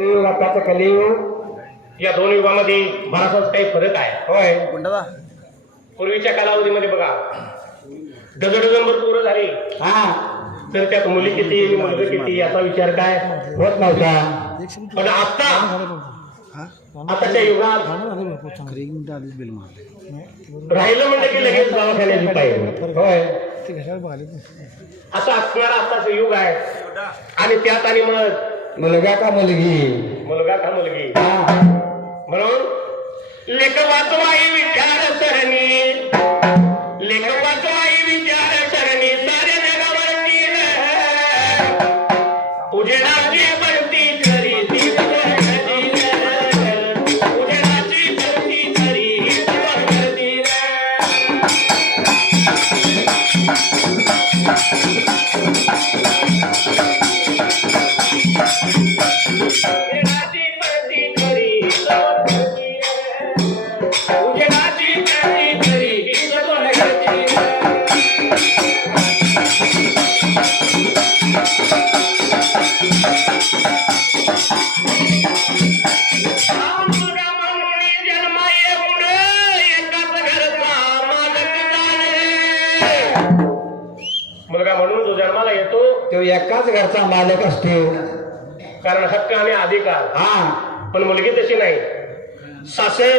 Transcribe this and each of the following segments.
कलियुग आताचं कलियुग या दोन युगामध्ये बराचसाच काही फरक आहे. होय. पूर्वीच्या कालावधीमध्ये बघा. डझन डझनभर पोरं झाली. हा. तर त्यात मुली किती मुलगा किती याचा विचार काय? होत नव्हता. पण आता आताच्या युगात राहिलं म्हणजे की लगेच दवाखान्याची पाहिजे होय. असं असणारं आताचं युग आहे. आणि त्यात आणि मग मुलगा का मुलगी? मुलगा का मुलगी? हा. म्हणून लेख वाचवाई विचार सरणी. लेख वाचवाई विचार सरणी. सारे जगावरती उजेडाची बनती जगती उजेडाची बनती तो एकाच घरचा मालक असतो. कारण हक्क आणि अधिकार. हा. पण मुलगी तशी नाही. सासर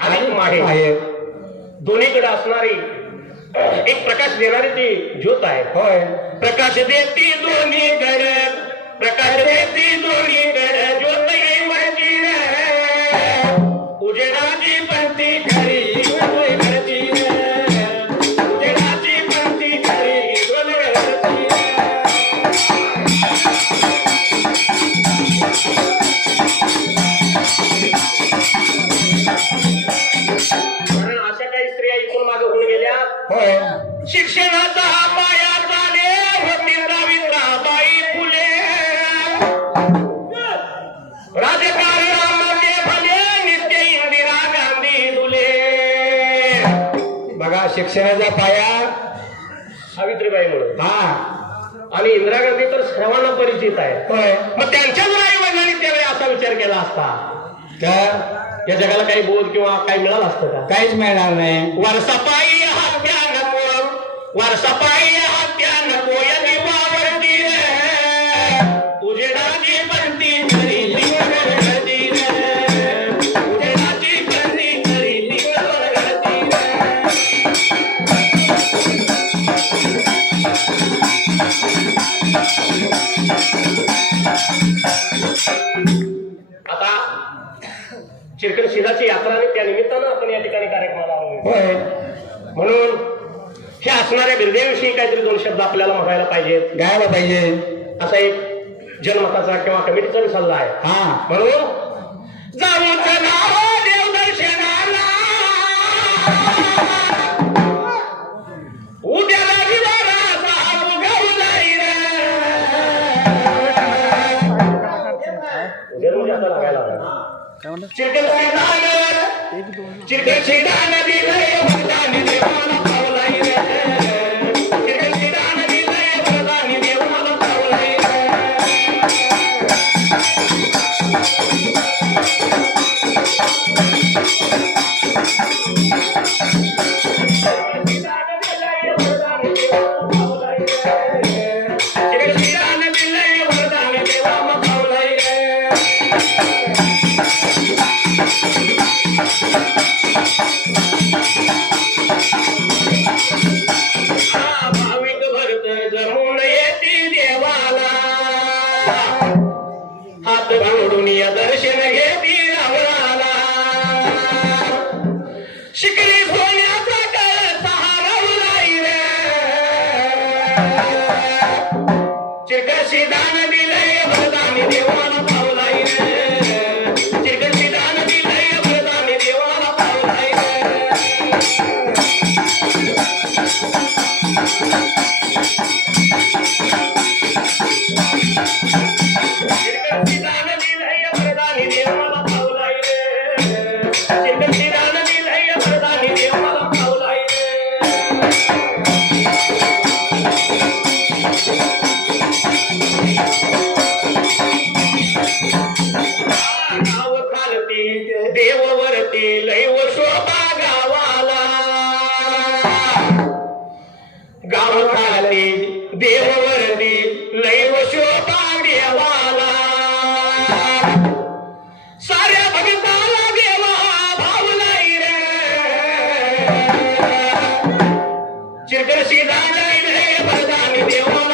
आणि माहे आहे दोन्हीकडे असणारी एक प्रकाश देणारी ती ज्योत आहे. होय. प्रकाश देती दोन्ही घर प्रकाश देती शिक्षणाचा हा पाया झाले होती फुले. राजकारणामध्ये भले नित्य इंदिरा गांधी दुले. बघा शिक्षणाचा पाया सावित्रीबाई म्हणून हा. आणि इंदिरा गांधी तर सर्वांना परिचित आहे. मग त्यांच्याच आई वडिलांनी त्यावेळी असा विचार केला असता? तर या जगाला काही बोध किंवा काही मिळालं असतं का? काहीच मिळणार नाही. वर्षापायी हत्या नको वर्षापायी हत्या नको या चिरकन शिलाची यात्रा आणि त्या निमित्तानं आपण या ठिकाणी कार्यक्रमाला आलो होय. म्हणून हे असणाऱ्या बिरद्याविषयी काहीतरी दोन शब्द आपल्याला म्हणायला पाहिजेत. गायला पाहिजे. असा एक जनमताचा किंवा कमिटीचा सल्ला आहे. हा. म्हणून जाऊ. उद्या म्हणजे आता लागायला చిటి చిడా నది She done it, she done it, देववरती लैव शोभा गावाला. गावकाली देववरती लैव शोभा देवाला. साऱ्या भगताला देवा भाव नाही रे. चिरकशी झाला रे भगदानी देवाला.